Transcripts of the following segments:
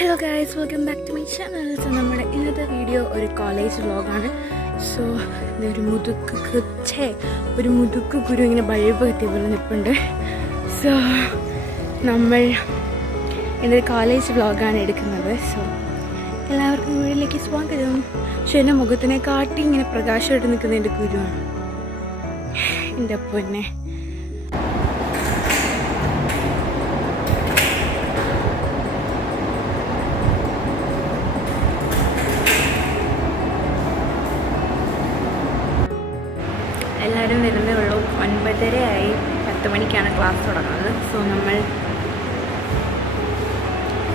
Hello guys, welcome back to my channel. So നമ്മുടെ ഇന്നത്തെ video ഒരു കോളേജ് വ്ലോഗാണ്. സോ ഒരു മുതുക്ക് ഗുരു ഇങ്ങനെ ബൾബ് കത്തിയ പോലെ നിൽപ്പുണ്ട്. സോ നമ്മൾ ഇന്നൊരു കോളേജ് വ്ലോഗാണ് എടുക്കുന്നത്. സോ എല്ലാവർക്കും വീട്ടിലേക്ക് സ്വാഗതം. പക്ഷെ എൻ്റെ മുഖത്തിനെ കാട്ടി ഇങ്ങനെ പ്രകാശമായിട്ട് നിൽക്കുന്ന എൻ്റെ ഗുരുവാണ്. എൻ്റെ പൊന്നെ എല്ലാവരും വരുന്നേ ഉള്ളൂ. 9:30 10 മണിക്കാണ് ക്ലാസ് തുടങ്ങുന്നത്. സോ നമ്മൾ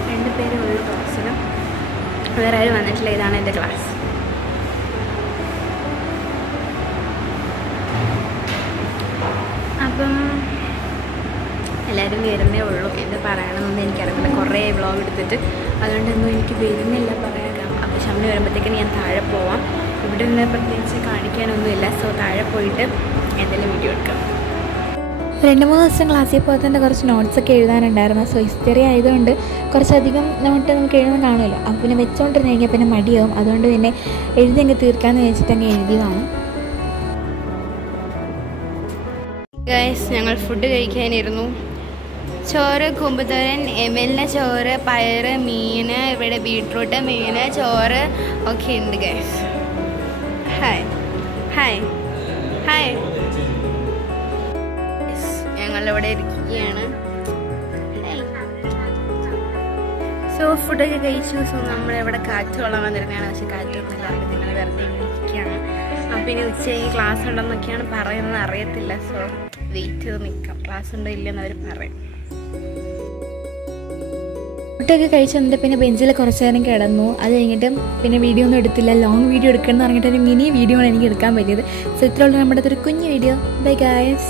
2 പേരേ ഉള്ളൂ ക്ലാസ്സിന്, വേറെ ആരും വന്നിട്ടില്ല. ഇതാണ് എൻ്റെ ക്ലാസ്. അപ്പം എല്ലാവരും വരുന്നേ ഉള്ളൂ. എന്ത് പറയണമെന്നൊന്നും എനിക്കറിയില്ല. കുറേ വ്ളോഗ് എടുത്തിട്ട് അതുകൊണ്ടൊന്നും എനിക്ക് വരുന്നില്ല പറയാൻ. അപ്പോൾ ഷമ്മി വരുമ്പോഴത്തേക്കും ഞാൻ താഴെ പോവാം. ഇവിടെ നിന്ന് പ്രത്യേകിച്ച് കാണിക്കാനൊന്നുമില്ല. സോ താഴെ പോയിട്ട് എന്തെങ്കിലും വീഡിയോ എടുക്കാം. 2-3 ദിവസം ക്ലാസ്സിൽ പോകാത്തതിൻ്റെ കുറച്ച് നോട്ട്സൊക്കെ എഴുതാനുണ്ടായിരുന്നു. സോ ഹിസ്റ്ററി ആയതുകൊണ്ട് കുറച്ചധികം നോട്ട് നമുക്ക് എഴുതാൻ കാണുമല്ലോ. അപ്പോൾ പിന്നെ വെച്ചുകൊണ്ടിരുന്ന് കഴിഞ്ഞാൽ പിന്നെ മടിയാവും. അതുകൊണ്ട് പിന്നെ എഴുതി അങ്ങ് തീർക്കാമെന്ന് വെച്ചിട്ട് അങ്ങ് എഴുതിയതാണ്. ഗൈസ്, ഞങ്ങൾ ഫുഡ് കഴിക്കാനിരുന്നു. ചോറ്, കുമ്പുതോരൻ, എമലിന ചോറ്, പയറ്, മീന്, ഇവിടെ ബീട്രൂട്ട്, മീന്, ചോറ് ഒക്കെ ഉണ്ട് ഗൈസ്. Hi hi hi. ഞങ്ങളിവിടെ ഇരിക്കുകയാണ്. സോ ഫുഡൊക്കെ കഴിച്ചു. സോ നമ്മളിവിടെ കാറ്റ് കൊള്ളാൻ വന്നിരുന്നതാണ്. പക്ഷെ കാറ്റൊന്നുമില്ല. അപ്പോൾ നിങ്ങൾ വെറുതെ ഇരിക്കുകയാണ്. അപ്പം ഇനി ഉച്ചയ്ക്ക് ക്ലാസ് ഉണ്ടെന്നൊക്കെയാണ് പറയുന്നത്, അറിയത്തില്ല. സോ വെയിറ്റ് ചെയ്ത് നിൽക്കാം. ക്ലാസ് ഉണ്ടോ ഇല്ലെന്ന് അവർ പറയും. ഫുഡൊക്കെ കഴിച്ച് വന്നിട്ട് പിന്നെ ബെഞ്ചിൽ കുറച്ച് നേരം കിടന്നു. അത് കഴിഞ്ഞിട്ട് പിന്നെ വീഡിയോ ഒന്നും എടുത്തില്ല. ലോങ് വീഡിയോ എടുക്കണം എന്ന് പറഞ്ഞിട്ട് ഒരു മിനി വീഡിയോ ആണ് എനിക്ക് എടുക്കാൻ പറ്റിയത്. സോ ഇത്രയുള്ള നമ്മുടെ ഒരു കുഞ്ഞു വീഡിയോ. Bye guys.